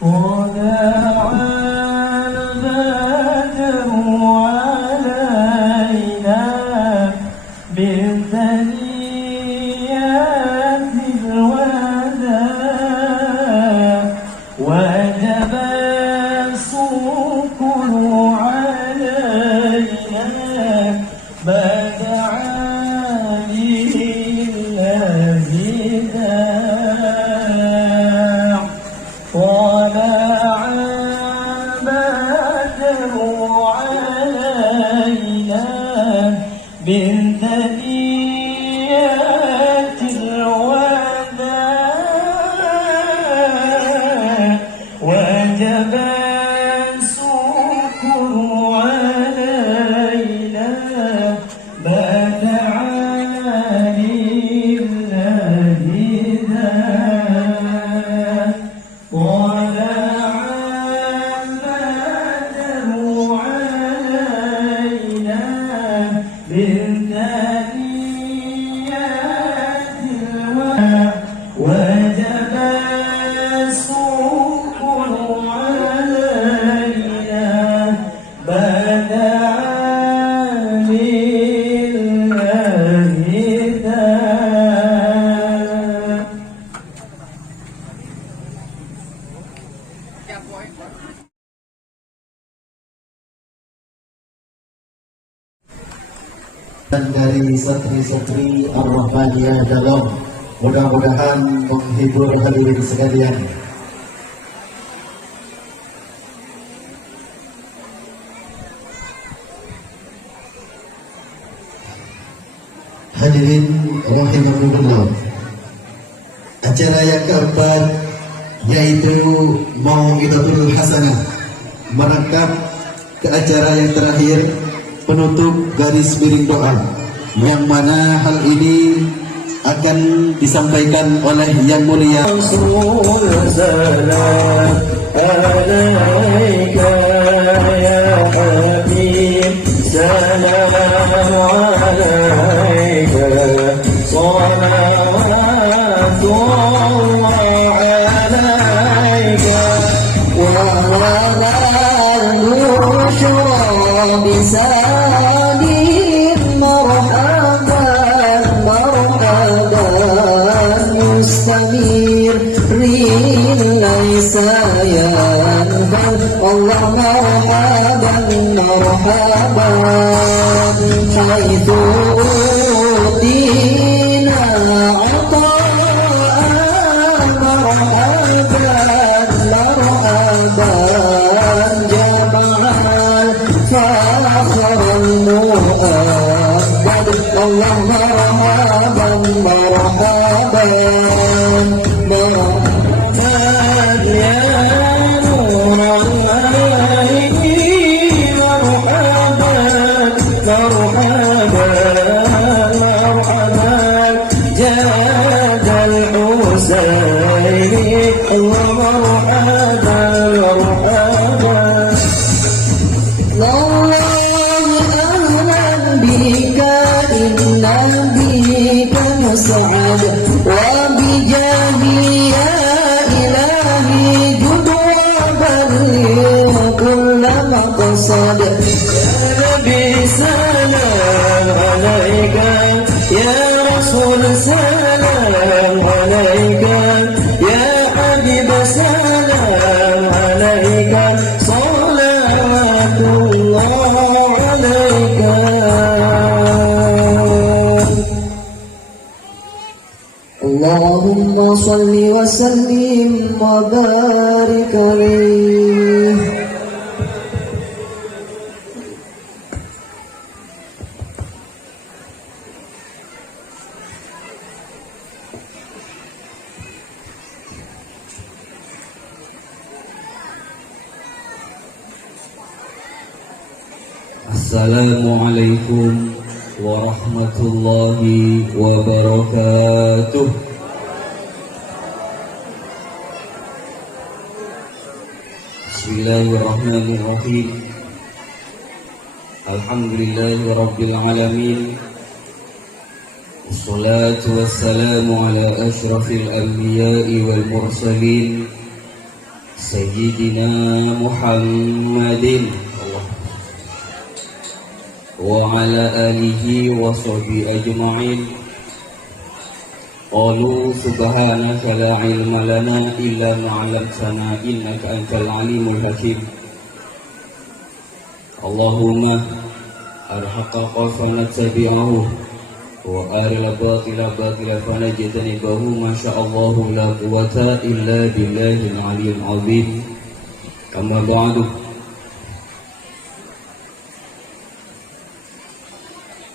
طلع البدر علينا بثنيات الوداع وجب السكر علينا بدعا لله داع طلع البدر علينا من ثنيات الوداع وجب السكر علينا بدعا لله داع طلع البدر علينا من ثنيات الوداع وجب السكر علينا بدعا لله داع. Dan dari satri-satri Ar-Rahmaniyah dalam mudah-mudahan menghibur hadirin sekalian. Hadirin rahimakumullah, acara yang keempat yaitu Mau'idatul Hasanah merangkap ke acara yang terakhir, penutup garis miring doa, yang mana hal ini akan disampaikan oleh Yang Mulia Allah marhaban marhaban haitsu utina ata'an marhaban marhaban jama'al fakhran mu'abbad Allah marhaban marhaban marhaban ya سعد وبجاهي يا إلهي جد وبلغ كل مقصد يا نبي سلام عليك يا رسول سلام عليك يا حبيب سلام عليك صلوات الله عليك اللهم صل وسلم وبارك عليه. Assalamualaikum warahmatullahi wabarakatuh. Bismillahirrahmanirrahim. Alhamdulillahi rabbil alamin. Wassalatu wassalamu ala ashrafil anbiya'i wal mursalin Sayyidina Muhammadin wa ala alihi wa sahbihi ajma'in. Qalu subhanaka la ilma lana illa ma 'allamtana innaka antal alimul hakim. Allahumma arhaqqa fanattabi'ahu wa aril batila batila fanajtanibahu masyaallahu la quwwata illa billahil aliyyil azim. Amma ba'du.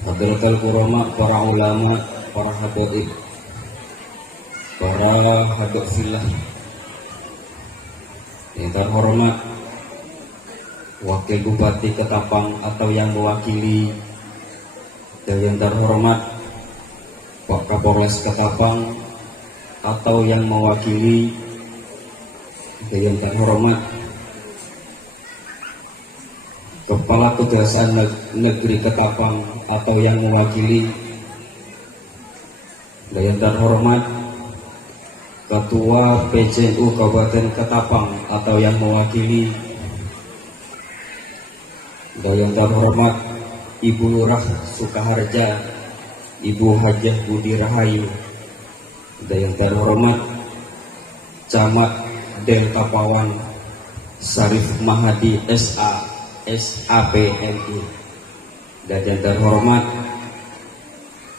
Hadratul kurama, para ulama, para habaib, para hadok filah yang terhormat Wakil Bupati Ketapang atau yang mewakili, dan yang terhormat Pak Kapolres Ketapang atau yang mewakili, dan yang terhormat Kepala Kejaksaan Negeri Ketapang atau yang mewakili, dan yang terhormat Ketua PCNU Kabupaten Ketapang atau yang mewakili, dan yang terhormat Ibu Lurah Sukaharja, Ibu Hajah Budi Rahayu, dan yang terhormat Camat Delta Pawan Sarif Mahadi SA SAPMI, dan yang terhormat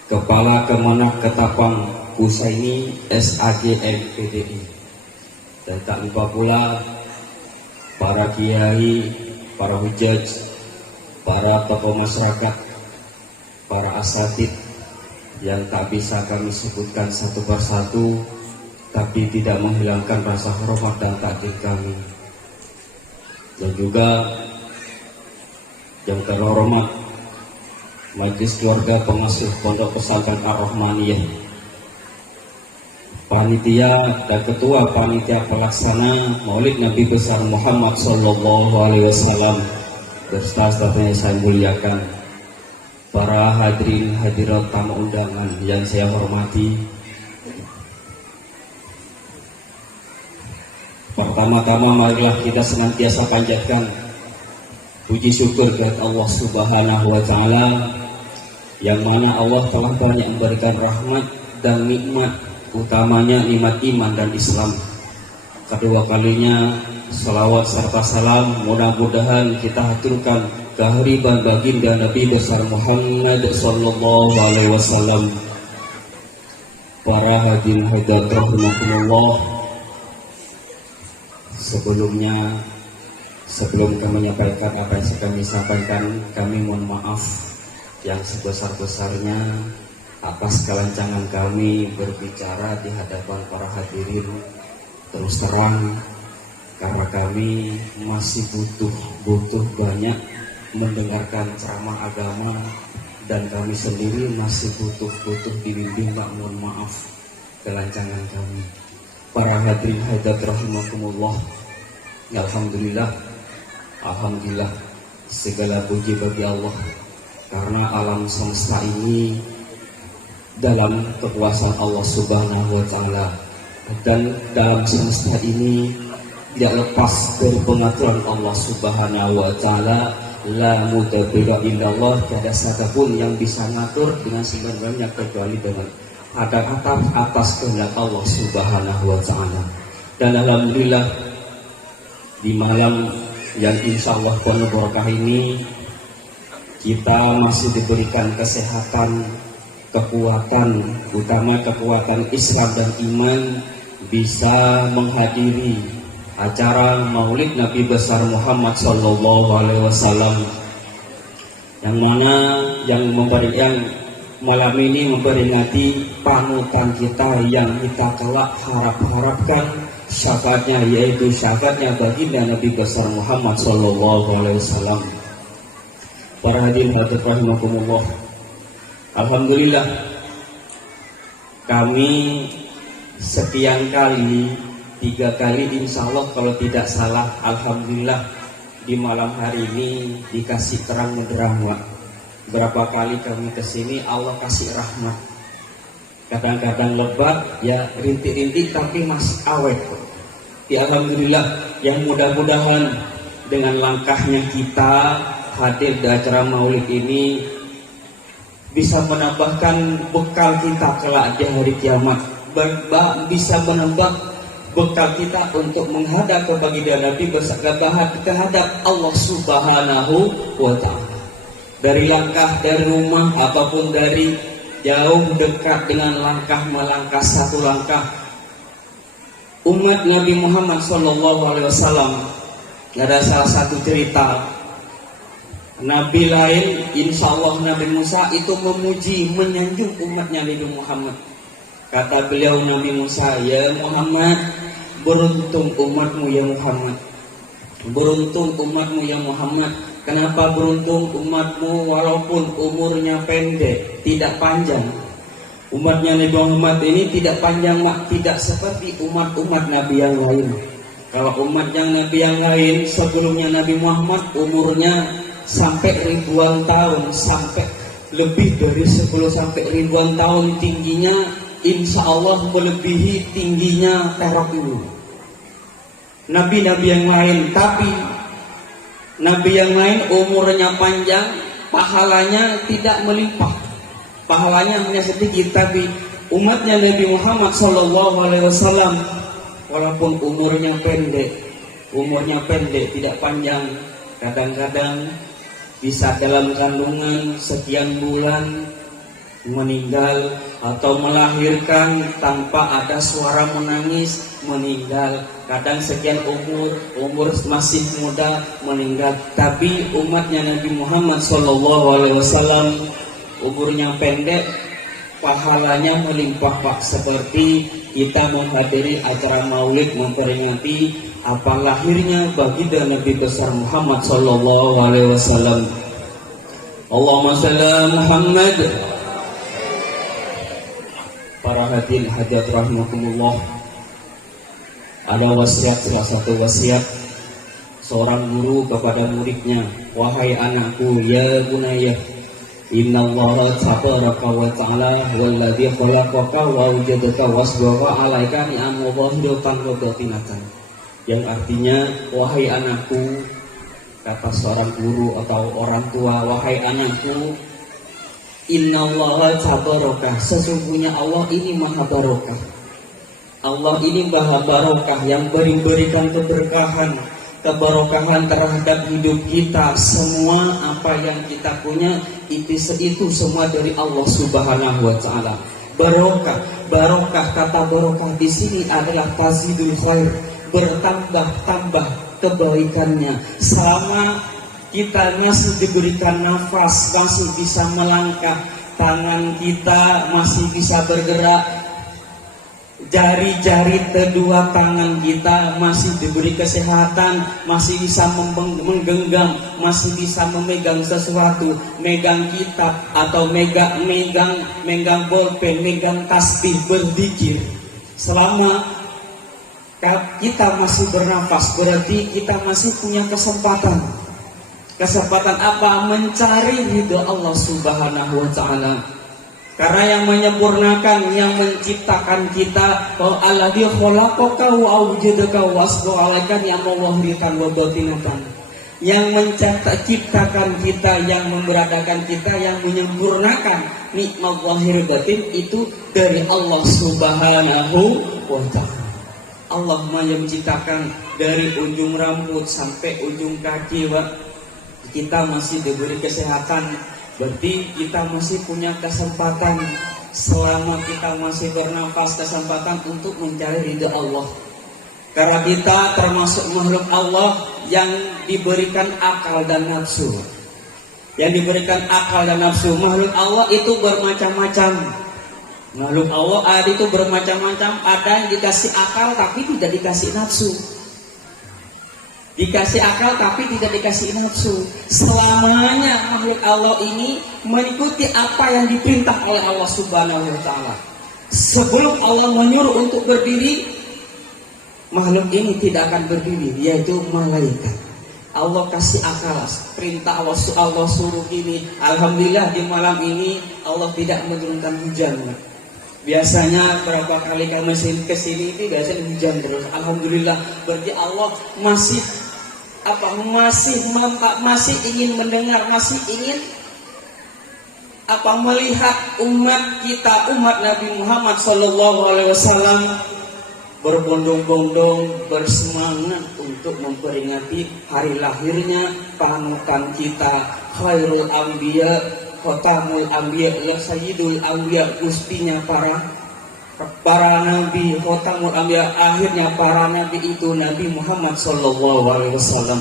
Kepala Kemenak Ketapang Kusaini SAGM PDI, dan tak lupa pula para kiai, para hujaj, para tokoh masyarakat, para asatid yang tak bisa kami sebutkan satu persatu, tapi tidak menghilangkan rasa hormat dan takdir kami. Dan juga yang terhormat Majelis Keluarga Pengasuh Pondok Pesantren Ar-Rahmaniyah, panitia dan ketua panitia pelaksana Maulid Nabi besar Muhammad sallallahu alaihi wasallam beserta staff yang saya muliakan, para hadirin hadirat tamu undangan yang saya hormati. Pertama-tama marilah kita senantiasa panjatkan puji syukur kepada Allah Subhanahu wa taala, yang mana Allah telah banyak memberikan rahmat dan nikmat, utamanya nikmat iman dan Islam. Kedua kalinya salawat serta salam mudah-mudahan kita haturkan kehadiran baginda Nabi besar Muhammad sallallahu alaihi wasallam. Para hadirin hadirat rahimakumullah, sebelum kami menyampaikan apa yang kami sampaikan, kami mohon maaf yang sebesar-besarnya atas kelancangan kami berbicara di hadapan para hadirin. Terus terang, karena kami masih butuh banyak mendengarkan ceramah agama, dan kami sendiri masih butuh dibimbing. Tak mohon maaf kelancangan kami. Para hadirin hadirat rahimakumullah, Alhamdulillah segala puji bagi Allah, karena alam semesta ini dalam kekuasaan Allah Subhanahu wa taala, dan dalam semesta ini tidak lepas dari pengaturan Allah Subhanahu wa taala. La mudabbira illallah, tiada satupun yang bisa ngatur dengan sebenarnya kecuali dengan atas kehendak Allah Subhanahu wa taala. Dan alhamdulillah di malam yang insya Allah penuh berkah ini, kita masih diberikan kesehatan, kekuatan, utama kekuatan Islam dan iman, bisa menghadiri acara Maulid Nabi besar Muhammad sallallahu alaihi wasallam, yang mana yang malam ini memperingati panutan kita yang kita kelak harapkan syafaatnya, yaitu syafaatnya baginda Nabi besar Muhammad sallallahu alaihi wasallam. Para hadirin hadirat rahimakumullah, alhamdulillah kami sekian kali, 3 kali insya Allah kalau tidak salah, alhamdulillah di malam hari ini dikasih terang benderang. Berapa kali kami kesini Allah kasih rahmat, kadang-kadang lebat ya, rintik-rintik tapi masih awet. Ya alhamdulillah, yang mudah-mudahan dengan langkahnya kita hadir di acara maulid ini bisa menambahkan bekal kita kelak di hari kiamat, bisa menambah bekal kita untuk menghadap kepada Nabi kehadap Allah Subhanahu wa Ta'ala. Dari langkah dari rumah apapun, dari jauh dekat, dengan langkah melangkah satu langkah, umat Nabi Muhammad SAW. Ada salah satu cerita Nabi lain, insya Allah Nabi Musa itu memuji, menyanjung umatnya Nabi Muhammad. Kata beliau Nabi Musa, ya Muhammad, beruntung umatmu ya Muhammad, beruntung umatmu ya Muhammad. Kenapa beruntung umatmu? Walaupun umurnya pendek, tidak panjang. Umatnya Nabi Muhammad ini tidak panjang, tidak seperti umat-umat Nabi yang lain. Kalau umat yang Nabi yang lain sebelumnya Nabi Muhammad umurnya sampai ribuan tahun, sampai lebih dari 10 sampai ribuan tahun, tingginya insya Allah melebihi tingginya terok ini. Nabi-nabi yang lain, tapi Nabi yang lain umurnya panjang, pahalanya tidak melimpah, pahalanya hanya sedikit. Tapi umatnya Nabi Muhammad SAW, walaupun umurnya pendek tidak panjang, kadang-kadang bisa dalam kandungan sekian bulan meninggal, atau melahirkan tanpa ada suara menangis meninggal. Kadang sekian umur masih muda meninggal. Tapi umatnya Nabi Muhammad SAW umurnya pendek, pahalanya melimpah Pak. Seperti kita menghadiri acara maulid memperingati apa lahirnya baginda Nabi besar Muhammad SAW. Allahumma shalli ala Muhammad. Para hadirin hadirat rahimakumullah, ada wasiat, salah satu wasiat seorang guru kepada muridnya, wahai anakku, ya bunayya, innallaha tabaraka wa ta'ala walladzi khalaqaka wa wajadaka wasbaqa 'alaika ni'amahu dhahiratan wa batinatan. Yang artinya, wahai anakku, kata seorang guru atau orang tua, wahai anakku, innallaha tabaraka, sesungguhnya Allah ini maha barokah. Allah ini maha barokah yang berikan keberkahan terhadap hidup kita. Semua apa yang kita punya itu semua dari Allah Subhanahu wa Ta'ala. Barokah, kata barokah di sini adalah tazidul khair, bertambah kebaikannya. Selama kita masih diberikan nafas, masih bisa melangkah, tangan kita masih bisa bergerak, jari-jari kedua tangan kita masih diberi kesehatan, masih bisa menggenggam, masih bisa memegang sesuatu, megang kitab atau megang bolpen, megang tasbih, berzikir. Selama kita masih bernafas, berarti kita masih punya kesempatan apa? Mencari ridho Allah Subhanahu wa Ta'ala. Karena yang menyempurnakan, yang menciptakan kita, alladzi khalaqaka wa awjadaka wasba'alaka ni'amallahikan wa batinatan. Yang menciptakan kita, yang memberadakan kita, yang menyempurnakan nikmat zahir batin itu dari Allah Subhanahu wa Ta'ala. Allah yang menciptakan dari ujung rambut sampai ujung kaki, kita masih diberi kesehatan, berarti kita masih punya kesempatan. Selama kita masih bernafas, kesempatan untuk mencari ridha Allah. Karena kita termasuk makhluk Allah yang diberikan akal dan nafsu. Yang diberikan akal dan nafsu. Makhluk Allah itu bermacam-macam. Makhluk Allah itu bermacam-macam. Ada yang dikasih akal tapi tidak dikasih nafsu. Dikasih akal tapi tidak dikasih nafsu. Selamanya makhluk Allah ini mengikuti apa yang diperintah oleh Allah Subhanahu wa Ta'ala. Sebelum Allah menyuruh untuk berdiri, makhluk ini tidak akan berdiri, yaitu malaikat. Allah kasih akal, perintah Allah suruh gini. Alhamdulillah di malam ini Allah tidak menurunkan hujan. Biasanya berapa kali kami kesini itu biasanya hujan terus. Alhamdulillah, berarti Allah masih masih ingin mendengar, masih ingin melihat umat kita, umat Nabi Muhammad SAW berbondong-bondong bersemangat untuk memperingati hari lahirnya panutan kita, khairul anbiya, khotamul anbiya, sayyidul anbiya, gustinya para nabi, khotamul anbiya, akhirnya para nabi itu Nabi Muhammad SAW.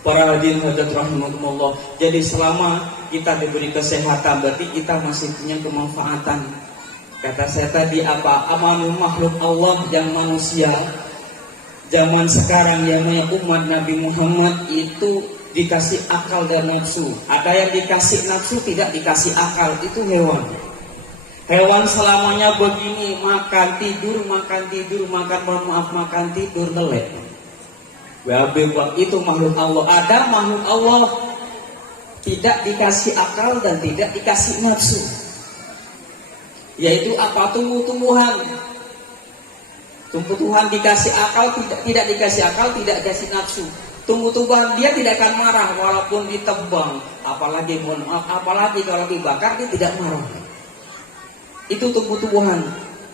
Para hadirin hadirat rahimakumullah. Jadi selama kita diberi kesehatan, berarti kita masih punya kemanfaatan. Kata saya tadi amanul makhluk Allah yang manusia zaman sekarang yang namanya umat Nabi Muhammad itu dikasih akal dan nafsu. Ada yang dikasih nafsu, tidak dikasih akal, itu hewan. Hewan selamanya begini, makan tidur, makan tidur, melek. Itu makhluk Allah. Ada makhluk Allah tidak dikasih akal dan tidak dikasih nafsu, yaitu tumbuh-tumbuhan. Tumbuh-tumbuhan dikasih akal, tidak dikasih akal, tidak dikasih nafsu. Tumbuh-tumbuhan dia tidak akan marah walaupun ditebang, apalagi kalau dibakar dia tidak marah. Itu tumbuh-tumbuhan.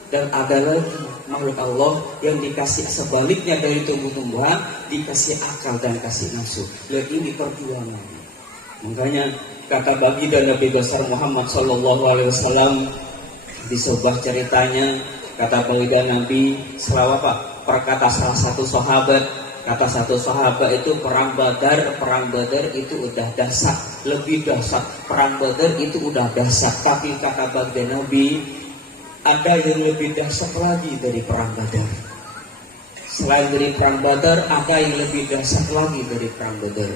Dan ada lagi makhluk Allah yang dikasih sebaliknya dari tumbuh-tumbuhan, dikasih akal dan kasih nafsu. Ini perjuangan. Makanya kata baginda Nabi besar Muhammad SAW di sebuah ceritanya, kata baginda Nabi perkata salah satu sahabat, kata satu sahabat itu perang Badar itu udah dahsyat, lebih dahsyat. Perang Badar itu udah dahsyat, tapi kata baginda Nabi, ada yang lebih dahsyat lagi dari perang Badar. Selain dari perang Badar, ada yang lebih dahsyat lagi dari perang Badar.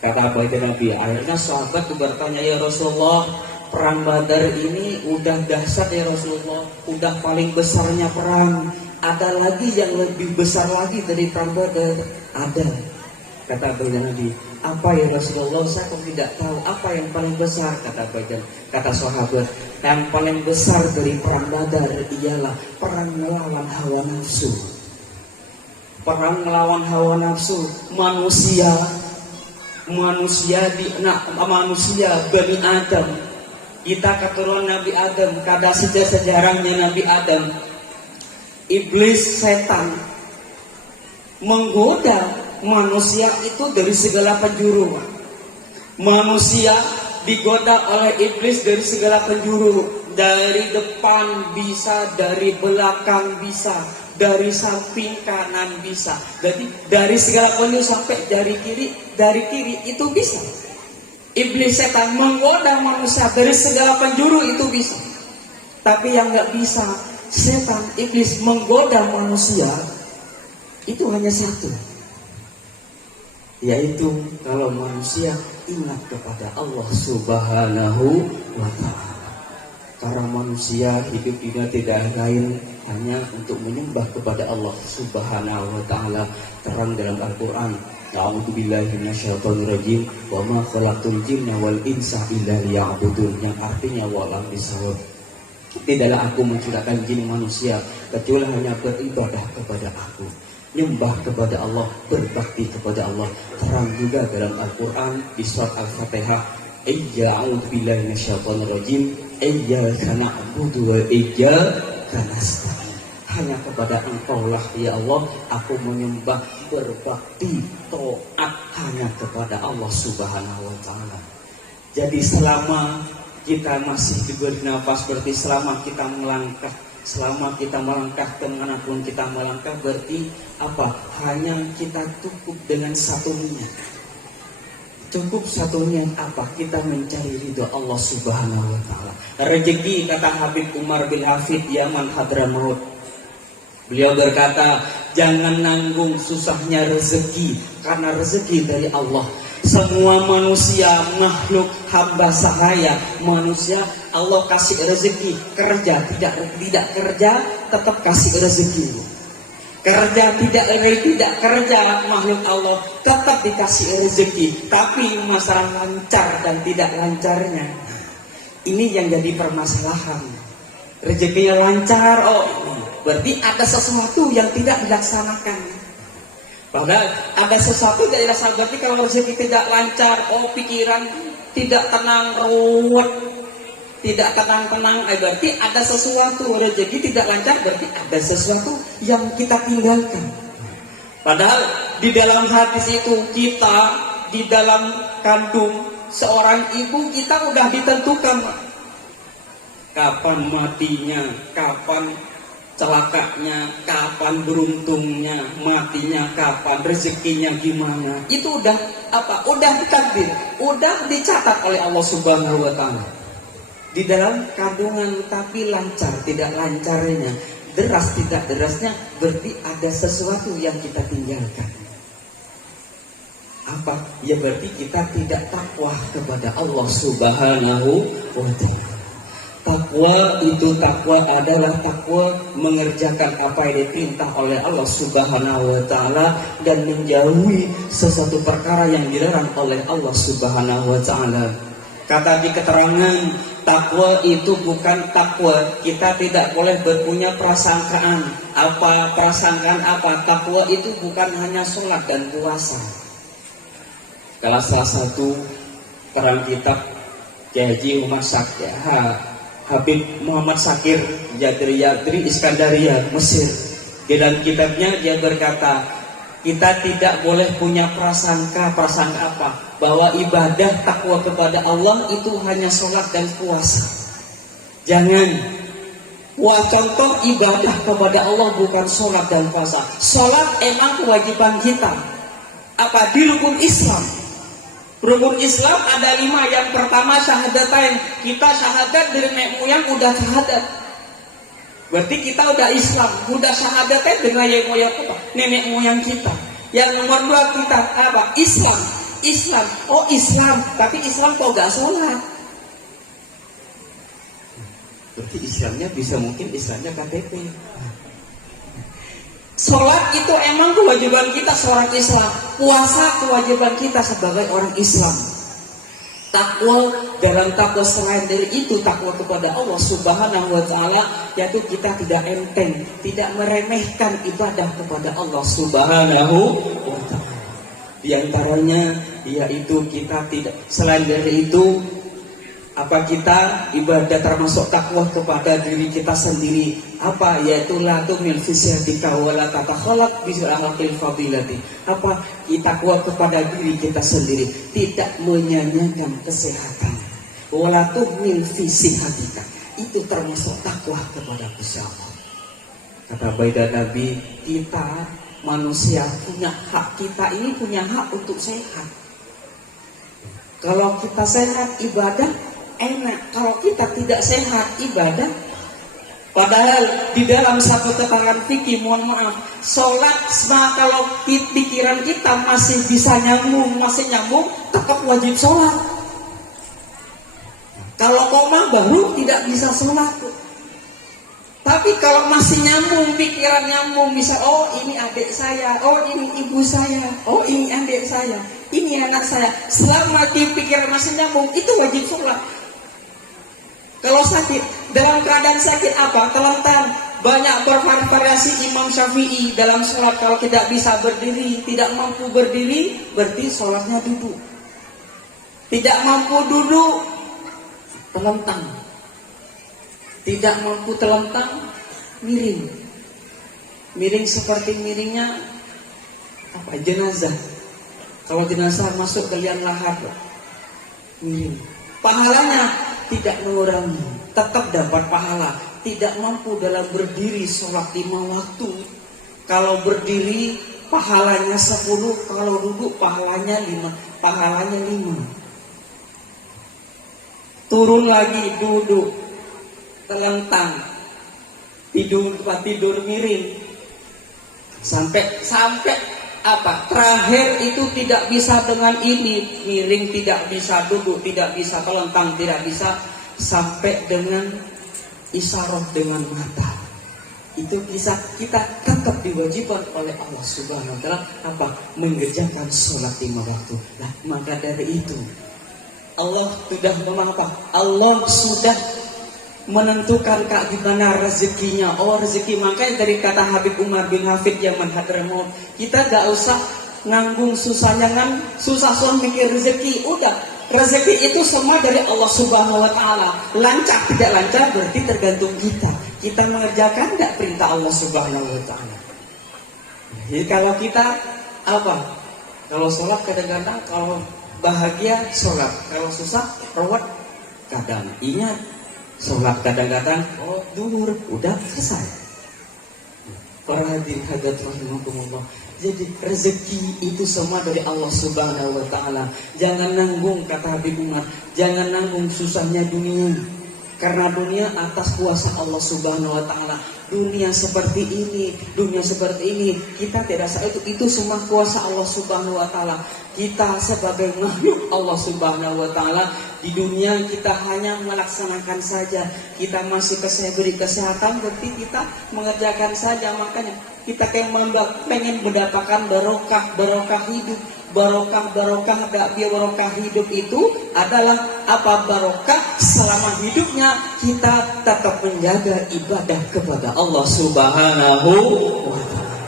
Kata baginda Nabi, akhirnya sahabat itu bertanya, ya Rasulullah, perang Badar ini udah dahsyat ya Rasulullah, udah paling besarnya perang. Ada lagi yang lebih besar lagi dari perang Badar? Ada. Kata baginda Nabi, apa ya Rasulullah? Saya kok tidak tahu apa yang paling besar. Kata sahabat, yang paling besar dari perang Badar ialah perang melawan hawa nafsu. Perang melawan hawa nafsu. Manusia Bani Adam. Kita keturunan Nabi Adam. Kada sejarahnya Nabi Adam, iblis, setan menggoda manusia itu dari segala penjuru. Manusia digoda oleh iblis dari segala penjuru. Dari depan bisa, dari belakang bisa, dari samping kanan bisa. Jadi dari segala penjuru sampai dari kiri itu bisa. Iblis, setan menggoda manusia dari segala penjuru itu bisa. Tapi yang nggak bisa setan, iblis menggoda manusia itu hanya satu, yaitu kalau manusia ingat kepada Allah Subhanahu wa Ta'ala. Karena manusia hidup ini tidak lain hanya untuk menyembah kepada Allah Subhanahu wa Ta'ala. Terang dalam Al-Quran, A'udzubillahi minasyaitonirrajim, wa ma khalaqtul jinna wal insa illa liya'budun, yang artinya walam bisawab. Tidaklah aku menciptakan jin manusia kecuali hanya beribadah kepada aku, nyembah kepada Allah, berbakti kepada Allah. Terang juga dalam Al-Quran di surat Al-Fatihah, a'udzubillahi minasyaitonirrajim, iyyaka na'budu wa iyyaka nasta'in. Hanya kepada Engkau lah ya Allah aku menyembah, berbakti, taat hanya kepada Allah Subhanahu wa Ta'ala. Jadi selama kita masih diberi nafas, berarti selama kita melangkah kemanapun kita melangkah, berarti apa? Hanya kita cukup dengan satu niat. Cukup satu niat apa? Kita mencari ridho Allah Subhanahu wa Ta'ala. Rezeki, kata Habib Umar bin Hafid Yaman Hadramaut, beliau berkata, jangan nanggung susahnya rezeki, karena rezeki dari Allah. Semua manusia, makhluk, hamba sahaya manusia, Allah kasih rezeki. Kerja, tidak kerja, tetap kasih rezeki. Kerja, tidak kerja, makhluk Allah tetap dikasih rezeki. Tapi masalah lancar dan tidak lancarnya. Ini yang jadi permasalahan. Rezekinya lancar, oh berarti ada sesuatu yang tidak dilaksanakan. Padahal ada sesuatu yang tidak dilaksanakan. Berarti kalau rezeki tidak lancar, oh pikiran tidak tenang, ruwet, tidak tenang-tenang, berarti ada sesuatu. Rezeki tidak lancar berarti ada sesuatu yang kita tinggalkan. Padahal di dalam hadis itu kita di dalam kandung seorang ibu kita udah ditentukan kapan matinya, kapan celakanya, kapan beruntungnya, matinya kapan, rezekinya gimana. Itu udah apa? Udah ditakdir, udah dicatat oleh Allah Subhanahu wa taala. Di dalam kandungan, tapi lancar tidak lancarnya, deras tidak derasnya, berarti ada sesuatu yang kita tinggalkan. Apa? Ya berarti kita tidak takwa kepada Allah Subhanahu wa taala. Takwa itu adalah takwa mengerjakan apa yang diperintah oleh Allah Subhanahu wa taala dan menjauhi sesuatu perkara yang dilarang oleh Allah Subhanahu wa taala. Kata di keterangan, takwa itu bukan takwa. Kita tidak boleh berpunya prasangkaan. Apa prasangkaan apa? Takwa itu bukan hanya sholat dan puasa. Kalau salah satu perang kitab Kiai Haji Umar Syakir, Habib Muhammad Syakir Yadri Iskandaria Mesir, di dalam kitabnya dia berkata, kita tidak boleh punya prasangka apa? Bahwa ibadah takwa kepada Allah itu hanya sholat dan puasa. Jangan. Wah, contoh ibadah kepada Allah bukan sholat dan puasa. Sholat emang kewajiban kita. Apa? Di rukun Islam. Rukun Islam ada 5. Yang pertama syahadatain. Kita syahadat dari nenek moyang udah syahadat. Berarti kita udah Islam, udah syahadatnya dengan nenek moyang apa? Nenek moyang kita. Yang nomor 2 kita apa? Islam. Oh Islam, tapi Islam kok gak sholat? Berarti Islamnya bisa mungkin Islamnya KTP. Sholat itu emang kewajiban kita seorang Islam. Puasa kewajiban kita sebagai orang Islam. Takwa, dalam takwa selain dari itu, takwa kepada Allah Subhanahu wa taala, yaitu kita tidak enteng, tidak meremehkan ibadah kepada Allah Subhanahu wa taala. Di antaranya yaitu kita tidak, selain dari itu, apa kita ibadah termasuk takwa kepada diri kita sendiri, apa? Yaitu la tumil fisyatika wa la tatakhalaq bi akhlaqil fadilati. Apa? Kita takwa kepada diri kita sendiri, tidak menyanyiakan kesehatan. Wa la tumil fisyatika. Itu termasuk takwa kepada Gusti Allah. Kata baginda Nabi, kita manusia punya hak, kita ini punya hak untuk sehat. Kalau kita sehat, ibadah enak. Kalau kita tidak sehat, ibadah. Padahal di dalam satu keterangan fikih, mohon maaf, sholat kalau pikiran kita masih bisa nyambung, tetap wajib sholat. Kalau koma baru tidak bisa sholat. Tapi kalau masih nyambung, pikiran nyambung, bisa, oh ini adik saya, oh ini ibu saya, oh ini adik saya, ini anak saya. Selama pikiran masih nyambung, itu wajib sholat. Kalau sakit, dalam keadaan sakit apa? Telentang. Banyak bervariasi Imam Syafi'i dalam sholat. Kalau tidak bisa berdiri, tidak mampu berdiri, berarti sholatnya duduk. Tidak mampu duduk, telentang. Tidak mampu telentang, miring. Miring seperti miringnya apa? Jenazah. Kalau jenazah masuk ke liang lahat, miring. Pahalanya tidak mengurangi, tetap dapat pahala. Tidak mampu dalam berdiri sholat 5 waktu. Kalau berdiri pahalanya 10, kalau duduk pahalanya 5. Turun lagi, duduk, telentang, tidur miring, sampai apa? Terakhir itu tidak bisa dengan ini, miring tidak bisa, duduk tidak bisa, telentang tidak bisa, sampai dengan isyarat dengan mata. Itu bisa kita tetap diwajibkan oleh Allah Subhanahu wa taala apa? Mengerjakan sholat 5 waktu. Nah, maka dari itu Allah sudah apa? Allah sudah menentukan kak gimana rezekinya. Oh rezeki, makanya dari kata Habib Umar bin Hafid Yaman Hadramaut, kita gak usah nanggung susahnya kan, susah mikir rezeki. Udah, rezeki itu semua dari Allah Subhanahu Wa Taala. Lancar tidak lancar berarti tergantung kita. Kita mengerjakan gak perintah Allah Subhanahu Wa Taala. Jadi kalau kita apa? Kalau sholat kadang-kadang kalau bahagia sholat, kalau susah rawat kadang. Ingat, sholat kadang-kadang duhur udah selesai. Para hadirin hadirat rahimakumullah. Jadi rezeki itu semua dari Allah Subhanahu Wa Taala. Jangan nanggung, kata Habib Umar, jangan nanggung susahnya dunia. Karena dunia atas kuasa Allah Subhanahu Wa Taala. Dunia seperti ini, dunia seperti ini, kita tidak sadar itu semua kuasa Allah Subhanahu Wa Taala. Kita sebagai makhluk Allah Subhanahu Wa Taala, di dunia kita hanya melaksanakan saja. Kita masih beri kesehatan, berarti kita mengerjakan saja. Makanya kita pengen mendapatkan barokah hidup. Barokah hidup itu adalah apa? Barokah selama hidupnya kita tetap menjaga ibadah kepada Allah Subhanahu wa Ta'ala.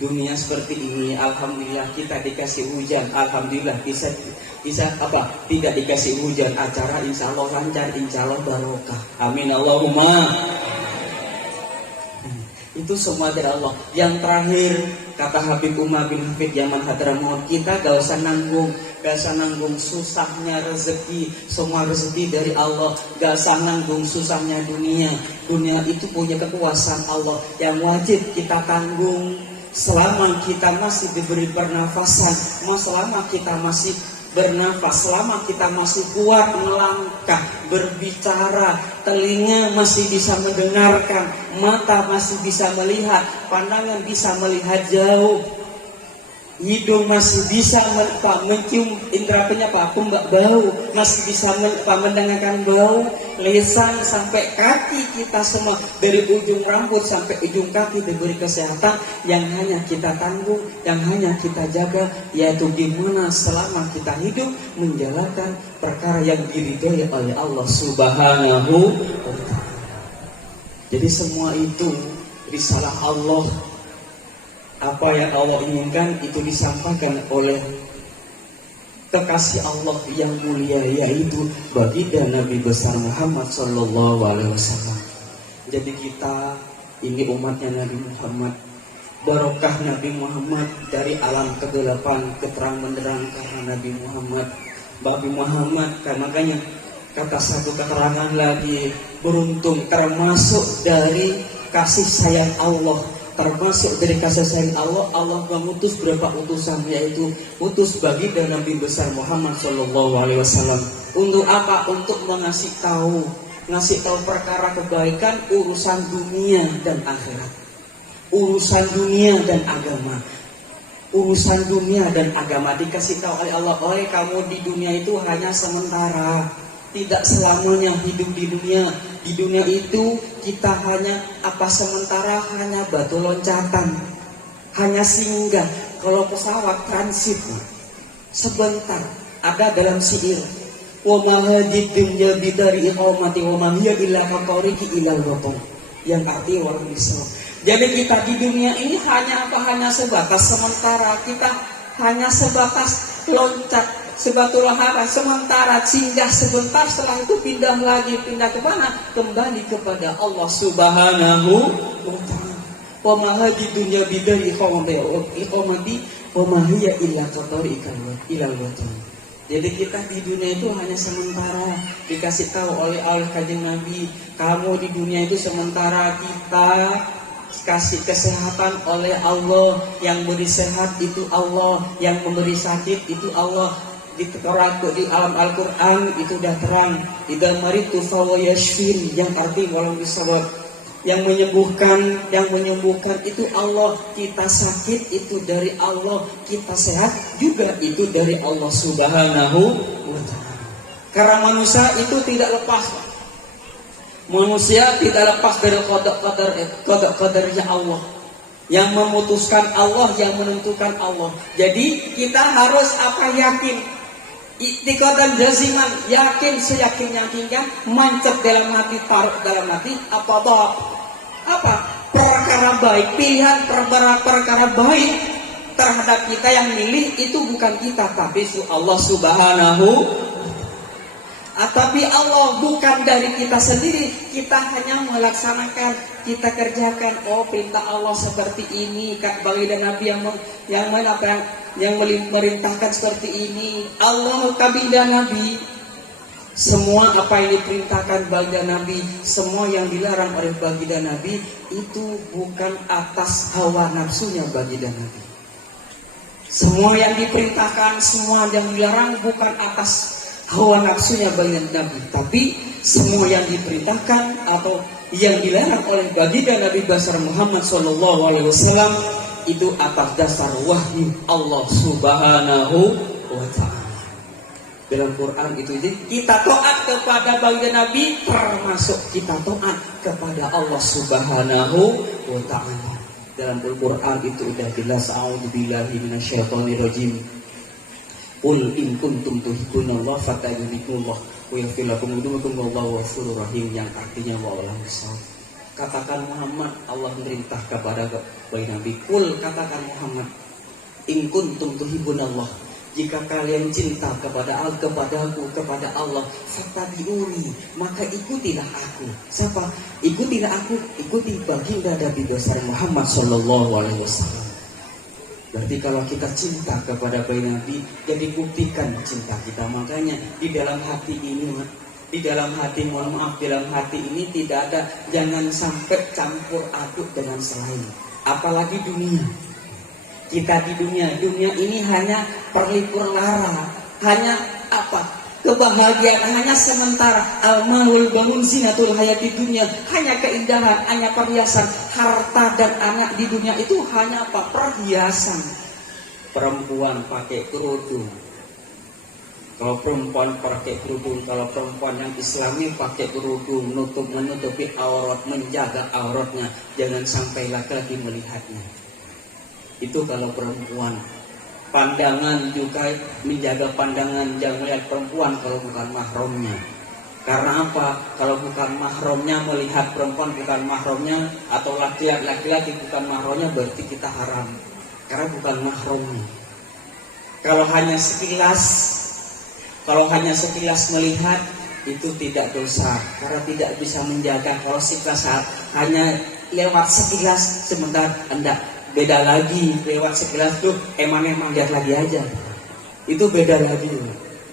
Dunia seperti ini, alhamdulillah kita dikasih hujan, alhamdulillah bisa apa? Tidak dikasih hujan, acara insya Allah lancar, insya Allah barokah. Amin Allahumma. Itu semua dari Allah. Yang terakhir, kata Habib Umar bin Hafid Yaman Hadramaut, kita gak usah nanggung susahnya rezeki. Semua rezeki dari Allah. Gak usah nanggung susahnya dunia. Dunia itu punya kekuasaan Allah yang wajib kita tanggung selama kita masih diberi pernafasan, selama kita masih bernafas, selama kita masih kuat melangkah, berbicara, telinga masih bisa mendengarkan, mata masih bisa melihat, pandangan bisa melihat jauh, hidung masih bisa mencium, indera penyapa bau, masih bisa mendengarkan bau, lisan sampai kaki kita semua dari ujung rambut sampai ujung kaki diberi kesehatan yang hanya kita tanggung, yang hanya kita jaga, yaitu gimana selama kita hidup menjalankan perkara yang diridhoi oleh Allah Subhanahu wa Ta'ala. Jadi semua itu risalah Allah. Apa yang Allah inginkan itu disampaikan oleh kekasih Allah yang mulia, yaitu baginda Nabi besar Muhammad Sallallahu Alaihi Wasallam. Jadi kita ini umatnya Nabi Muhammad, barokah Nabi Muhammad dari alam kegelapan ke terang benderang karena Nabi Muhammad. Nabi Muhammad, makanya kata satu keterangan lagi, beruntung termasuk dari kasih sayang Allah. Termasuk dari kasih sayang Allah, Allah mengutus berapa utusan, yaitu utus baginda Nabi besar Muhammad Sallallahu Alaihi Wasallam. Untuk apa? Untuk ngasih tahu perkara kebaikan urusan dunia dan akhirat, urusan dunia dan agama, urusan dunia dan agama dikasih tahu oleh Allah. Oleh kamu di dunia itu hanya sementara, tidak selamanya hidup di dunia. Di dunia itu kita hanya sementara, hanya batu loncatan, hanya singgah. Kalau pesawat transit sebentar. Ada dalam syair, wa ma hadid dunya bidari iqamati wa ma hiya illa kaqariki ilal waton, yang arti orang Islam. Jadi kita di dunia ini hanya sebatas sementara. Kita hanya sebatas loncat, sebatulah hara sementara, singgah sebentar, setelah itu pindah lagi. Pindah ke mana? Kembali kepada Allah Subhanahu wa Ta'ala. Wa ma hadid dunya bidari iqamati wa ma hiya illa kaqariki ilal waton. Jadi kita di dunia itu hanya sementara. Dikasih tahu oleh Kanjeng Nabi, kamu di dunia itu sementara. Kita kasih kesehatan oleh Allah. Yang beri sehat itu Allah, yang memberi sakit itu Allah. Di alam Al-Quran itu sudah terang, idza maritu fahuwa yashfin, yang arti walau bisawab, yang menyembuhkan itu Allah. Kita sakit itu dari Allah, kita sehat juga itu dari Allah Subhanahu wa Ta'ala. Karena manusia itu tidak lepas, manusia tidak lepas dari qadarnya Allah. Yang memutuskan Allah, yang menentukan Allah. Jadi kita harus yakin Itikatan jaziman, yakin seyakin-yakinnya, mantap dalam hati, taruh dalam hati, apa perkara baik, pilihan perkara baik terhadap kita yang milih itu bukan kita, tapi Allah Subhanahu. Tapi Allah, bukan dari kita sendiri, kita hanya melaksanakan, kita kerjakan. Perintah Allah seperti ini, baginda Nabi yang merintahkan seperti ini. Allah baginda Nabi, semua apa yang diperintahkan baginda Nabi, semua yang dilarang oleh baginda Nabi itu bukan atas hawa nafsunya baginda Nabi. Semua yang diperintahkan, semua yang dilarang bukan atas hawa nafsunya baginda Nabi, tapi semua yang diperintahkan atau yang dilarang oleh baginda Nabi besar Muhammad SAW itu atas dasar wahyu Allah Subhanahu wa Ta'ala. Dalam Quran itu kita taat kepada baginda Nabi, termasuk kita taat kepada Allah Subhanahu wa Ta'ala. Dalam Al-Quran itu sudah jelas, a'udzubillahi minasyaitonirrajim. Qul in kuntum tuhibbunallaha fattabi'unillah wa yaghfir lakum dzunubakum wallahu ghafurur rahim, yang artinya wa'alam bisawab. Katakan Muhammad, Allah merintah kepada Nabi, Qul, katakan Muhammad, in kuntum tuhibbunallah, jika kalian cinta kepadaku, kepada Allah, fattabi'uni, maka ikutilah aku. Siapa? Ikutilah aku, ikuti baginda Nabi besar Muhammad sallallahu alaihi wasallam. Berarti kalau kita cinta kepada baginda Nabi, jadi buktikan cinta kita. Makanya di dalam hati ini, dalam hati ini tidak ada, jangan sampai campur aduk dengan selain. Apalagi dunia. Kita di dunia ini hanya perlipur lara, hanya apa? Kebahagiaan hanya sementara. Al-mahul bangun zinatul hayati dunia, hanya keindahan, hanya perhiasan. Harta dan anak di dunia itu hanya apa? Perhiasan. Perempuan pakai kerudung, kalau perempuan pakai kerudung, kalau perempuan yang Islami pakai kerudung, menutupi aurat, menjaga auratnya, jangan sampai laki-laki melihatnya. Itu kalau perempuan. Pandangan juga menjaga pandangan, jangan melihat perempuan kalau bukan mahramnya. Karena apa? Kalau bukan mahramnya, melihat perempuan bukan mahramnya, atau laki-laki bukan mahramnya, berarti kita haram. Karena bukan mahramnya. Kalau hanya sekilas melihat, itu tidak dosa, karena tidak bisa menjaga. Kalau sekilas hanya lewat sekilas sebentar, enggak. Beda lagi, lewat sekilas tuh emang lihat lagi aja, itu beda lagi,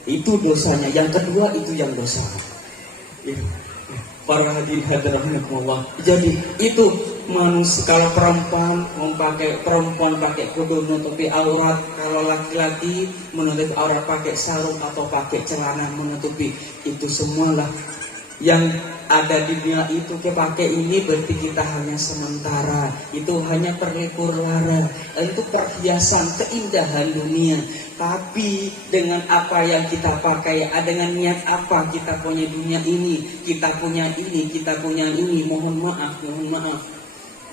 itu dosanya. Yang kedua itu yang dosa. Para hadirin hadirat Allah. Jadi itu manusia, kalau perempuan pakai kerudung menutupi aurat, kalau laki-laki menutupi aurat pakai sarung atau pakai celana menutupi, itu semualah yang ada di dunia itu. Pakai ini berarti kita hanya sementara, itu hanya perlipur lara, itu perhiasan keindahan dunia. Tapi dengan apa yang kita pakai, dengan niat apa kita punya dunia ini, kita punya ini, mohon maaf.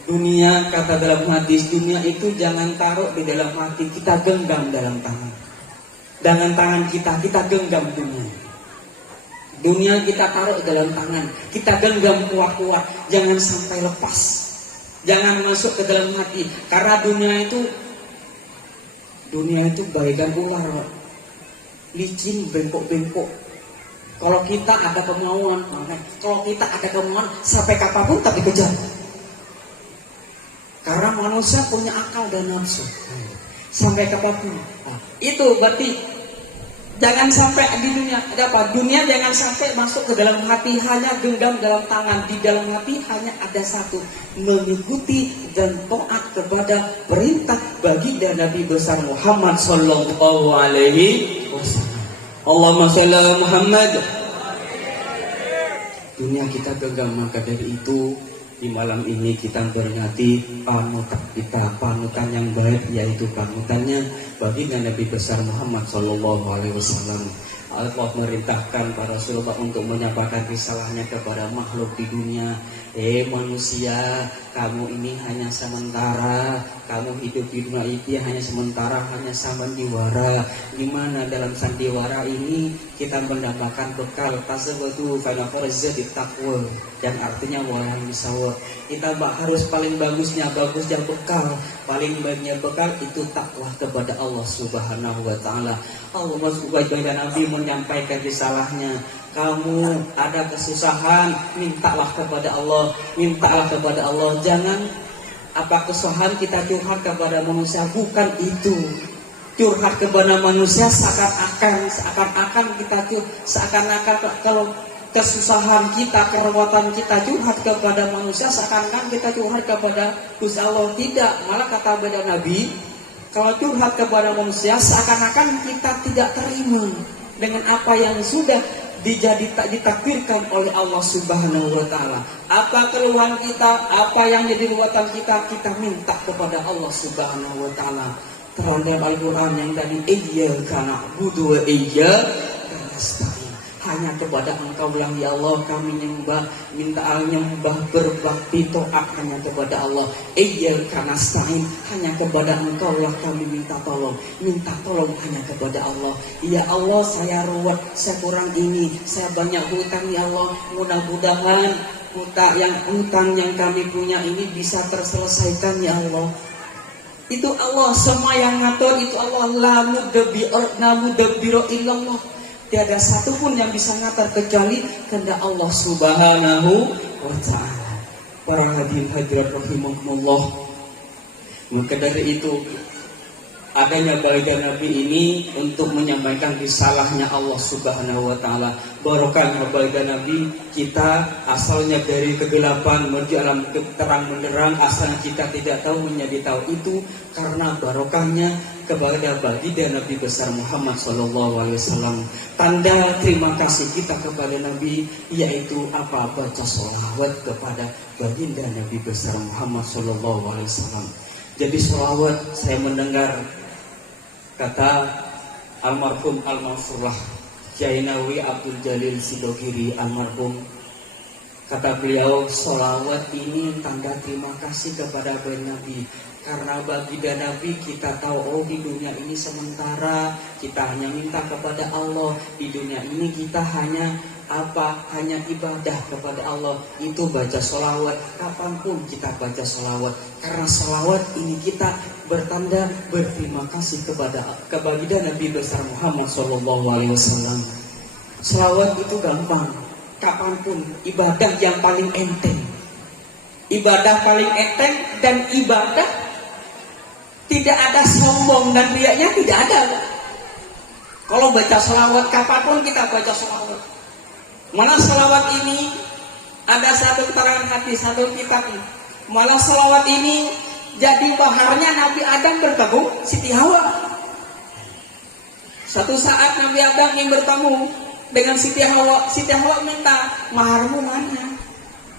Dunia, kata dalam hadis, dunia itu jangan taruh di dalam hati, kita genggam dalam tangan. Dengan tangan kita genggam dunia. Dunia kita taruh dalam tangan, kita genggam kuat-kuat, jangan sampai lepas, jangan masuk ke dalam hati. Karena dunia itu bagaikan ular, licin, bengkok-bengkok. Kalau kita ada kemauan, sampai kapanpun tak dikejar. Karena manusia punya akal dan nafsu, sampai kapanpun. Itu berarti jangan sampai di dunia ada apa? Dunia jangan sampai masuk ke dalam hati, hanya genggam dalam tangan. Di dalam hati hanya ada satu, mengikuti dan taat kepada perintah baginda Nabi besar Muhammad sallallahu alaihi wasallam. Allahumma shalli ala Muhammad. Dunia kita genggam, maka dari itu di malam ini kita beringati panutan yang baik, yaitu panutannya baginda Nabi besar Muhammad sallallahu alaihi wasallam. Allah merintahkan para Rasulullah untuk menyampaikan risalahnya kepada makhluk di dunia. Manusia, kamu ini hanya sementara, kamu hidup di dunia ini hanya sementara, hanya sandiwara. Gimana dalam sandiwara ini kita mendapatkan bekal tasawwudu fa di taqwa, dan artinya wala misawat. Kita harus paling bagusnya bekal, paling baiknya bekal itu takwa kepada Allah Subhanahu wa taala. Allah subhanahu Nabi menyampaikan risalahnya. Kamu ada kesusahan, mintalah kepada Allah, mintalah kepada Allah. Jangan apa kesusahan kita curhat kepada manusia, bukan itu. Curhat kepada manusia seakan-akan kita seakan-akan kalau kesusahan kita, kerepotan kita curhat kepada manusia, seakan-akan kita curhat kepada Gusti Allah. Tidak, malah kata beda Nabi, kalau curhat kepada manusia seakan-akan kita tidak terima dengan apa yang sudah ditakdirkan oleh Allah Subhanahu wa taala. Apa keluhan kita, apa yang jadi buatan kita minta kepada Allah Subhanahu wa taala. Terhadap Al-Qur'an yang tadi iyyaka na'budu wa iyyaka nasta'in. Hanya kepada Engkau yang ya Allah kami nyembah berbakti taat hanya kepada Allah. Iyyaka nasta'in, hanya kepada Engkau lah kami minta tolong hanya kepada Allah. Ya Allah, saya ruwet, saya kurang ini, saya banyak hutang ya Allah. Mudah-mudahan hutang yang kami punya ini bisa terselesaikan ya Allah. Itu Allah, semua yang ngatur itu Allah. La mudabbiro illallah. Tiada satupun yang bisa ngatur kecuali kehendak Allah Subhanahu wa taala. Para hadirin hadirat rahimahumullah. Maka dari itu adanya baginda Nabi ini untuk menyampaikan risalahnya Allah Subhanahu wa taala. Barokahnya baginda Nabi, kita asalnya dari kegelapan menuju alam terang benderang, asalnya kita tidak tahu menjadi tahu. Itu karena barokahnya kepada baginda Nabi besar Muhammad sallallahu alaihi wasallam. Tanda terima kasih kita kepada Nabi yaitu apa? Baca sholawat kepada baginda Nabi besar Muhammad sallallahu alaihi wasallam. Jadi sholawat, saya mendengar kata almarhum Al-Mansurah Jainawi Abdul Jalil Sidogiri almarhum, kata beliau, sholawat ini tanda terima kasih kepada baginda Nabi. Karena baginda Nabi kita tahu, oh di dunia ini sementara, kita hanya minta kepada Allah. Di dunia ini kita hanya ibadah kepada Allah. Itu baca sholawat, kapanpun kita baca sholawat. Karena sholawat ini kita bertanda berterima kasih kepada baginda Nabi besar Muhammad SAW. Sholawat itu gampang, kapanpun, ibadah yang paling enteng. Ibadah paling enteng, dan ibadah tidak ada sombong dan riaknya, tidak ada. Kalau baca sholawat, kapanpun kita baca sholawat. Malah sholawat ini ada satu keterangan hadis, satu kitab ini. Malah sholawat ini jadi maharnya Nabi Adam bertemu Siti Hawa. Satu saat Nabi Adam ingin bertemu dengan Siti Hawa. Siti Hawa minta, maharmu mana?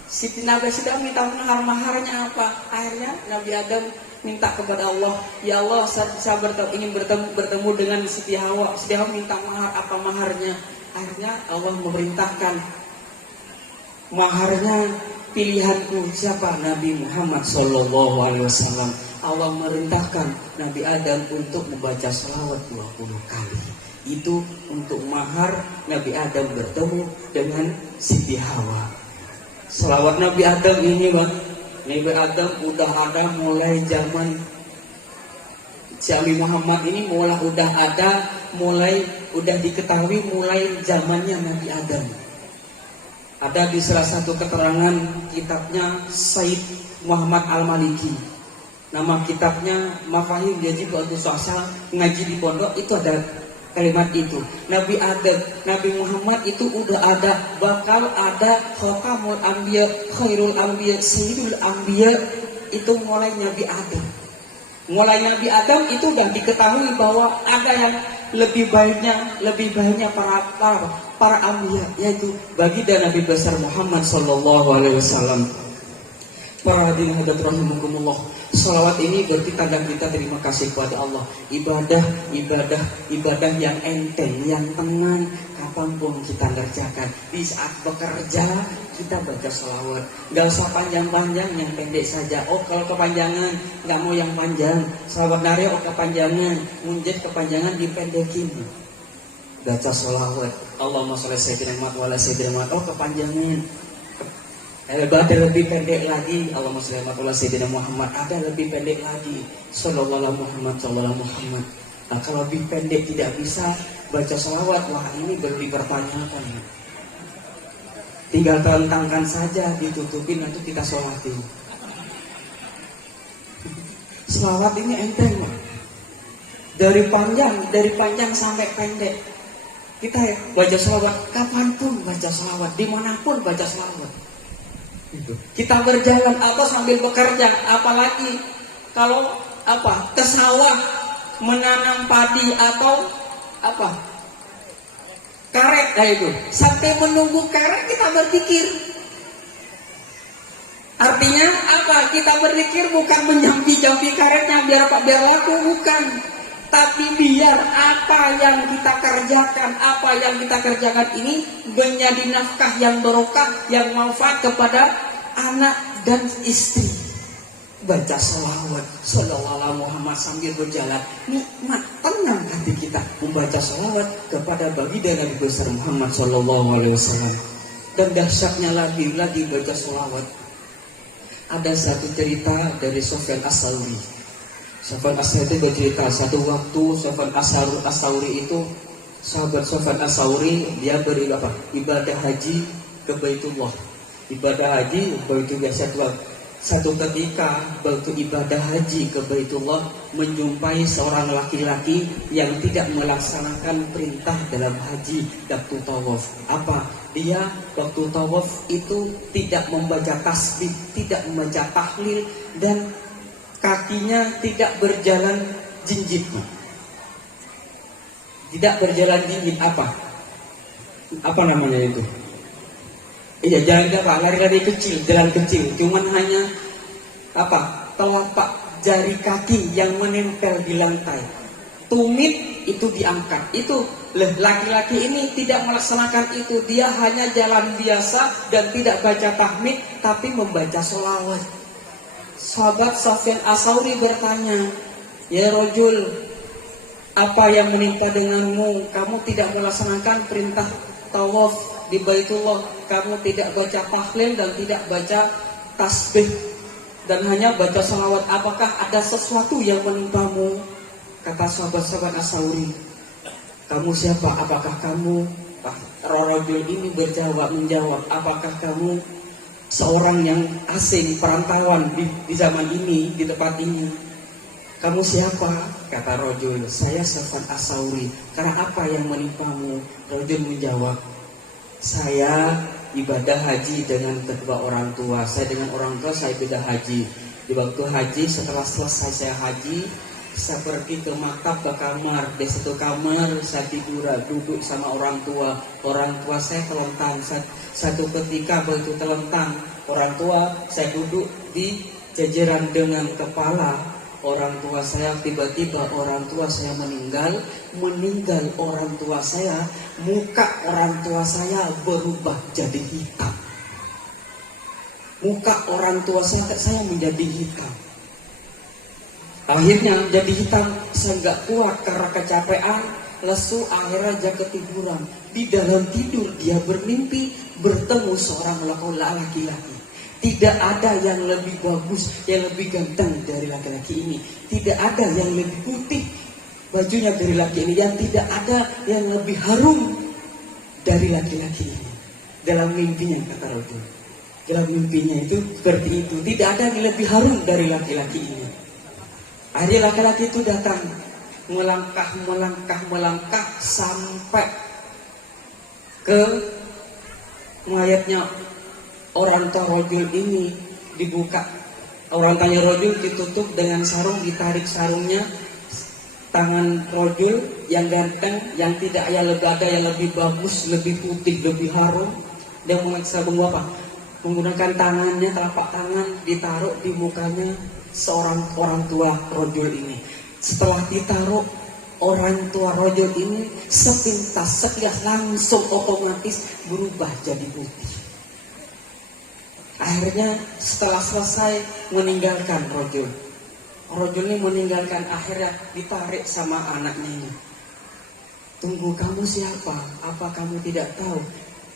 Siti Nabi sudah minta maharnya apa? Akhirnya Nabi Adam minta kepada Allah, ya Allah, saya ingin bertemu dengan Siti Hawa. Siti Hawa minta mahar, apa maharnya? Akhirnya Allah memerintahkan, maharnya pilihanku siapa? Nabi Muhammad SAW. Allah merintahkan Nabi Adam untuk membaca sholawat 20 kali. Itu untuk mahar Nabi Adam bertemu dengan Siti Hawa. Sholawat Nabi Adam ini, Bang, Nabi Adam udah ada mulai zaman Nabi Muhammad ini udah diketahui mulai zamannya Nabi Adam. Ada di salah satu keterangan kitabnya Said Muhammad Al-Maliki. Nama kitabnya Mafahim Yajib Al-Sosal, ngaji di pondok, itu ada kalimat itu. Nabi Muhammad itu udah ada, bakal ada Khatamul Anbiya, Khairul Anbiya, Sayyidul Anbiya, itu mulai Nabi Adam. Mulai Nabi Adam itu udah diketahui bahwa ada yang lebih baiknya para anbiya, yaitu baginda Nabi besar Muhammad sallallahu alaihi wasallam. Para hadirin hadirat rahimakumullah, salawat ini berarti tanda kita terima kasih kepada Allah. Ibadah yang enteng, yang tenang, kapanpun kita kerjakan. Di saat bekerja kita baca salawat. Gak usah panjang-panjang, yang pendek saja. Oh kalau kepanjangan, gak mau yang panjang. Salawat nari oh kepanjangan, munjid kepanjangan dipendekin. Baca salawat. Allahumma sholli sayyidina Muhammad wa ala sayyidina Muhammad. Oh kepanjangan. Ada lebih pendek lagi. Allahumma sholli ala sayyidina Muhammad. Ada lebih pendek lagi. Sallallahu Muhammad, sallallahu Muhammad. Nah, kalau lebih pendek tidak bisa baca salawat, wah ini baru dipertanyakan. Tinggal tentangkan saja, ditutupin nanti kita sholatin. Salawat ini enteng, Pak. Dari panjang sampai pendek. Kita baca salawat kapanpun baca salawat, dimanapun baca salawat. Kita berjalan atau sambil bekerja, apalagi kalau ke sawah menanam padi atau karet itu, sampai menunggu karet kita berpikir. Artinya kita berpikir bukan menyampi-jampi karetnya biar laku, bukan. Tapi biar apa yang kita kerjakan ini menjadi nafkah yang barokah, yang manfaat kepada anak dan istri. Baca salawat, sallallahu Muhammad sambil berjalan, nikmat, tenang hati kita membaca salawat kepada baginda Nabi besar Muhammad sallallahu alaihi wasallam. Dan dahsyatnya lagi baca salawat. Ada satu cerita dari Sufyan As-Tsauri. Sufyan As-Tsauri itu bercerita satu waktu Sufyan As-Tsauri itu, sahabat Sufyan As-Tsauri, dia ibadah haji ke Baitullah. Ibadah haji Baitullah satu ketika waktu ibadah haji ke Baitullah menjumpai seorang laki-laki yang tidak melaksanakan perintah dalam haji waktu tawaf. Dia waktu tawaf itu tidak membaca tasbih, tidak membaca tahlil, dan kakinya tidak berjalan jinjit. Tidak berjalan jinjit apa namanya itu? Iya, lari-lari kecil, jalan kecil. Cuman hanya telapak jari kaki yang menempel di lantai. Tumit itu diangkat. Itu laki-laki ini tidak melaksanakan itu. Dia hanya jalan biasa dan tidak baca tahmid, tapi membaca sholawat. Sahabat Sufyan As-Tsauri bertanya, "Ya rajul, apa yang menimpa denganmu? Kamu tidak melaksanakan perintah tawaf di Baitullah, kamu tidak baca tahlil dan tidak baca tasbih dan hanya baca salawat. Apakah ada sesuatu yang menimpamu?" Kata sahabat-sahabat As-Tsauri, "Kamu siapa? Apakah kamu?" Rajul ini menjawab, "Apakah kamu seorang yang asing, perantauan di zaman ini, di tempat ini?" "Kamu siapa?" Kata rajul, "Saya Sufyan As-Tsauri." "Karena apa yang menimpamu?" Rajul menjawab, "Saya ibadah haji dengan kedua orang tua. Saya dengan orang tua saya ibadah haji. Di waktu haji, setelah selesai saya haji, saya pergi ke maktab, ke kamar. Di satu kamar saya duduk sama orang tua. Orang tua saya telentang. Satu ketika begitu telentang orang tua, saya duduk di jajaran dengan kepala orang tua saya. Tiba-tiba orang tua saya meninggal orang tua saya. Muka orang tua saya berubah jadi hitam. Muka orang tua saya menjadi hitam. Akhirnya jadi hitam. Saya nggak kuat karena kecapean, lesu, akhirnya dia ketiduran. Di dalam tidur dia bermimpi bertemu seorang laki-laki. Tidak ada yang lebih bagus, yang lebih ganteng dari laki-laki ini. Tidak ada yang lebih putih bajunya dari laki ini. Yang tidak ada yang lebih harum dari laki-laki ini. Dalam mimpinya, kata Rasul. Dalam mimpinya itu seperti itu. Tidak ada yang lebih harum dari laki-laki ini. Akhirnya laki-laki itu datang, melangkah sampai ke mayatnya orang tua rajul ini. Dibuka orang tanya rajul, ditutup dengan sarung, ditarik sarungnya. Tangan rajul yang ganteng, yang tidak ada yang lebih bagus, lebih putih, lebih harum. Dia mengangkat sarung apa? menggunakan tangannya, telapak tangan ditaruh di mukanya seorang orang tua rojul ini. Setelah ditaruh, orang tua rojul ini sepintas sekilas langsung otomatis berubah jadi putih. Akhirnya setelah selesai meninggalkan rojul ini meninggalkan, akhirnya ditarik sama anaknya ini. Tunggu, kamu siapa? Apa kamu tidak tahu?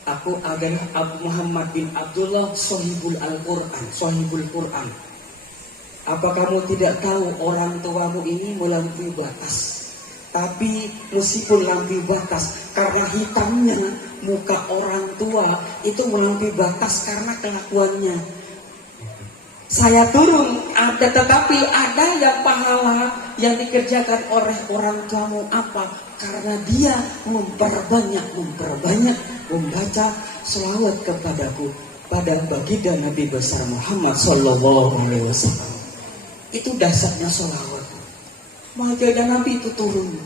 Aku adalah Abu Muhammad bin Abdullah, Sohibul Al-Quran, Sohibul Quran. Apa kamu tidak tahu orang tuamu ini melampaui batas? Tapi meskipun melampaui batas, karena hitamnya muka orang tua itu melampaui batas karena kelakuannya. Saya turun, tetapi ada yang pahala yang dikerjakan oleh orang tuamu. Apa? Karena dia memperbanyak membaca selawat kepadaku, pada baginda Nabi besar Muhammad Sallallahu Alaihi Wasallam. Itu dasarnya selawat. Baginda Nabi itu turun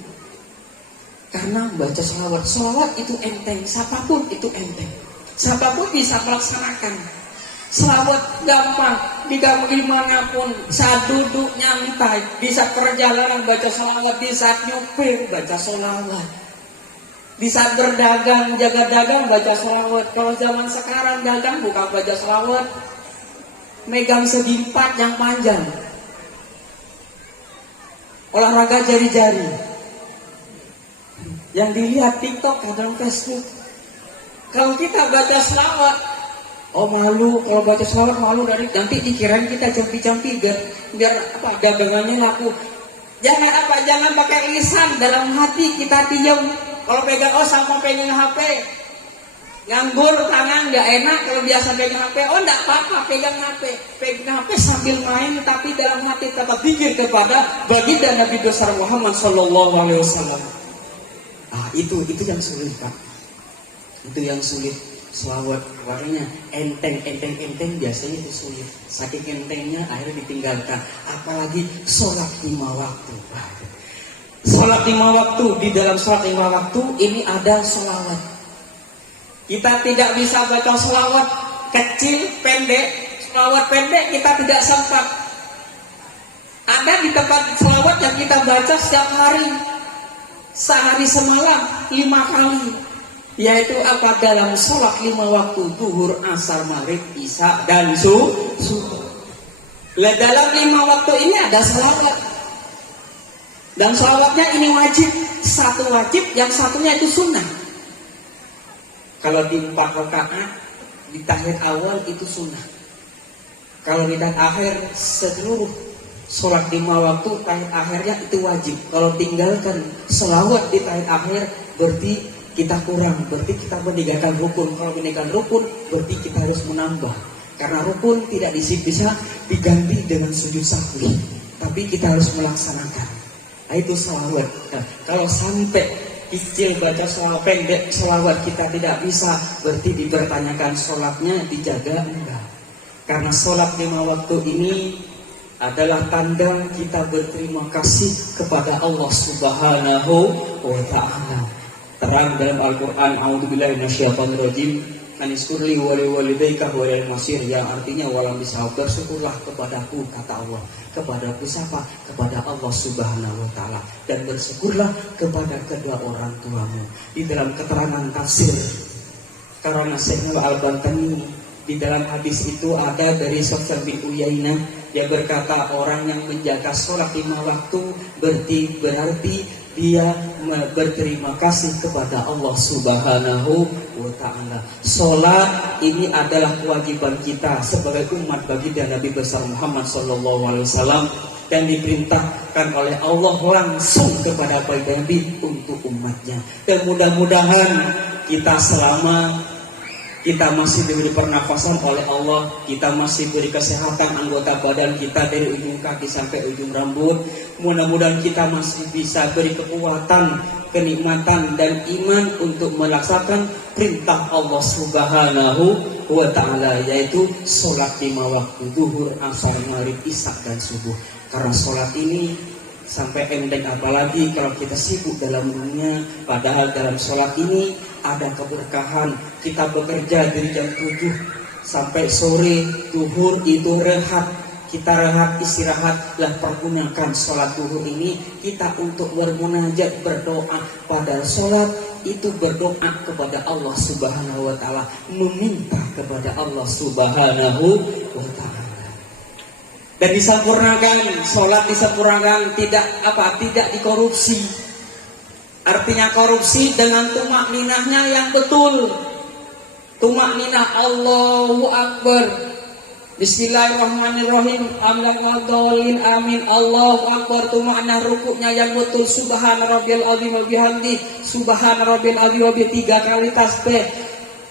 karena membaca selawat. Selawat itu enteng, siapapun itu enteng, siapapun bisa melaksanakan. Selawat gampang, dimanapun, saat duduk nyantai, di saat perjalanan baca selawat, di saat nyupir baca selawat, di saat berdagang, jaga dagang baca selawat. Kalau zaman sekarang dagang bukan baca selawat, megang segi 4 yang panjang, olahraga jari-jari, yang dilihat TikTok atau Facebook. Kalau kita baca selawat, oh malu, kalau baca selawat malu, dari nanti dikirain kita campi-campi biar apa, dagangannya laku. Jangan pakai lisan, dalam hati kita diam. Kalau pegang, sama pegang HP, nganggur tangan nggak enak. Kalau biasa pegang HP, nggak apa-apa, pegang HP sambil main, tapi dalam hati tetap pikir kepada baginda Nabi besar Muhammad Sallallahu Alaihi Wasallam. Itu yang sulit, Pak. Itu yang sulit. Selawat warnanya enteng biasanya itu sulit. Saking entengnya akhirnya ditinggalkan. Apalagi sholat 5 waktu. Sholat 5 waktu, di dalam sholat 5 waktu ini ada selawat. Kita tidak bisa baca selawat kecil, pendek. Selawat pendek kita tidak sempat. Ada di tempat selawat yang kita baca setiap hari, sehari semalam 5 kali. Yaitu apa? Dalam sholat 5 waktu, zuhur, asar, maghrib, isya, dan subuh. Dalam 5 waktu ini ada selawat. Dan selawatnya ini wajib. Satu wajib, yang satunya itu sunnah. Kalau di 4 rakaat, di tahiyat awal itu sunnah. Kalau di tahiyat akhir, seluruh sholat 5 waktu, tahiyat akhirnya itu wajib. Kalau tinggalkan selawat di tahiyat akhir, berarti kita kurang, berarti kita meninggalkan rukun. Kalau meninggalkan rukun, berarti kita harus menambah. Karena rukun tidak bisa diganti dengan sujud sahwi, tapi kita harus melaksanakan. Itu selawat. Kalau sampai kecil baca selawat, pendek selawat kita tidak bisa, berarti dipertanyakan sholatnya dijaga enggak. Karena sholat 5 waktu ini adalah tanda kita berterima kasih kepada Allah Subhanahu wa Ta'ala. Terang dalam Al-Quran, a'udzubillahi minasyaitonirrajim, aniskurli waliwalidayka walil masir, yang artinya walam bisa, bersyukurlah kepadaku, kata Allah. Kepadaku siapa? Kepada Allah Subhanahu wa Ta'ala. Dan bersyukurlah kepada kedua orang tuamu. Di dalam keterangan tafsir karena Syekh Al-Bantani, di dalam hadis itu ada dari Sufyan bin Uyainah, dia berkata orang yang menjaga sholat 5 waktu berarti dia berterima kasih kepada Allah Subhanahu wa Ta'ala. Sholat ini adalah kewajiban kita sebagai umat baginda Nabi besar Muhammad Sallallahu Alaihi Wasallam, dan diperintahkan oleh Allah langsung kepada baginda Nabi untuk umatnya. Dan mudah-mudahan kita selama kita masih diberi pernafasan oleh Allah, kita masih diberi kesehatan anggota badan kita dari ujung kaki sampai ujung rambut, mudah-mudahan kita masih bisa beri kekuatan, kenikmatan dan iman untuk melaksanakan perintah Allah Subhanahu wa Ta'ala, yaitu sholat 5 waktu, zuhur, asar, maghrib, isya dan subuh. Karena sholat ini sampai ending, apalagi kalau kita sibuk dalam dunia, padahal dalam sholat ini ada keberkahan. Kita bekerja dari jam 7 sampai sore duhur itu rehat, kita rehat istirahat, lah pergunakan sholat duhur ini kita untuk bermunajat, berdoa. Pada sholat itu berdoa kepada Allah Subhanahu wa Ta'ala, meminta kepada Allah Subhanahu wa Ta'ala. Dan disempurnakan, sholat disempurnakan, tidak dikorupsi. Artinya korupsi dengan tumak ninahnya yang betul. Tumak ninah Allahu Akbar, Bismillahirrahmanirrahim, amin, Allahu Akbar. Tumak ninah rukuknya yang betul, Subhana Rabbiyal Azim wa bihamdi, Subhana Rabbiyal Azim wa bihamdi, 3 kali tasbih.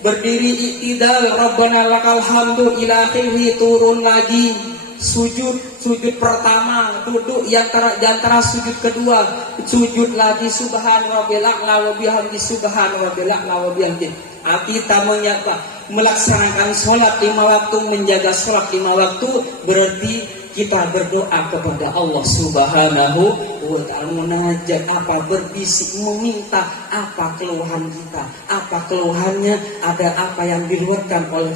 Berdiri iktidal, Rabbana lakal hamdu, ila akhirih, turun lagi. Sujud pertama, duduk yang antara sujud kedua, sujud lagi, Subhana Rabbiyal a'la wa bihamdi, Subhana Rabbiyal a'la wa bihamdi. Kita melaksanakan sholat 5 waktu, menjaga sholat 5 waktu, berarti kita berdoa kepada Allah Subhanahu wa Ta'ala, munajat, berbisik, meminta apa keluhan kita, apa keluhannya, ada apa yang diluarkan oleh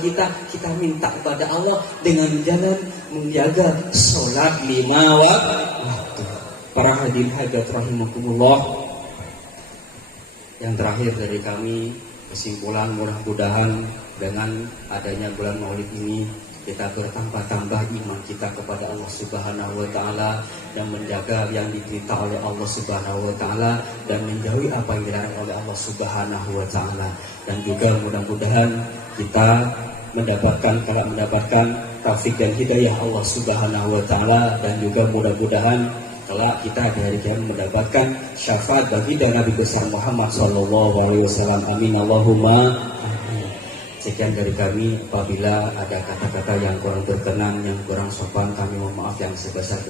kita minta kepada Allah dengan jalan menjaga sholat 5 waktu. Para hadirin hadirat rahimakumullah, yang terakhir dari kami, kesimpulan, mudah-mudahan dengan adanya bulan Maulid ini kita bertambah-tambah iman kita kepada Allah Subhanahu wa Ta'ala, dan menjaga yang diperintah oleh Allah Subhanahu wa Ta'ala, dan menjauhi apa yang dilarang oleh Allah Subhanahu wa Ta'ala. Dan juga mudah-mudahan kita mendapatkan taufik dan hidayah Allah Subhanahu wa Ta'ala, dan juga mudah-mudahan kelak kita di hari kiamat mendapatkan syafaat bagi Nabi besar Muhammad sallallahu alaihi wasallam. Amin Allahumma amin. Sekian dari kami, apabila ada kata-kata yang kurang berkenan, yang kurang sopan, kami mohon maaf yang sebesar-besarnya.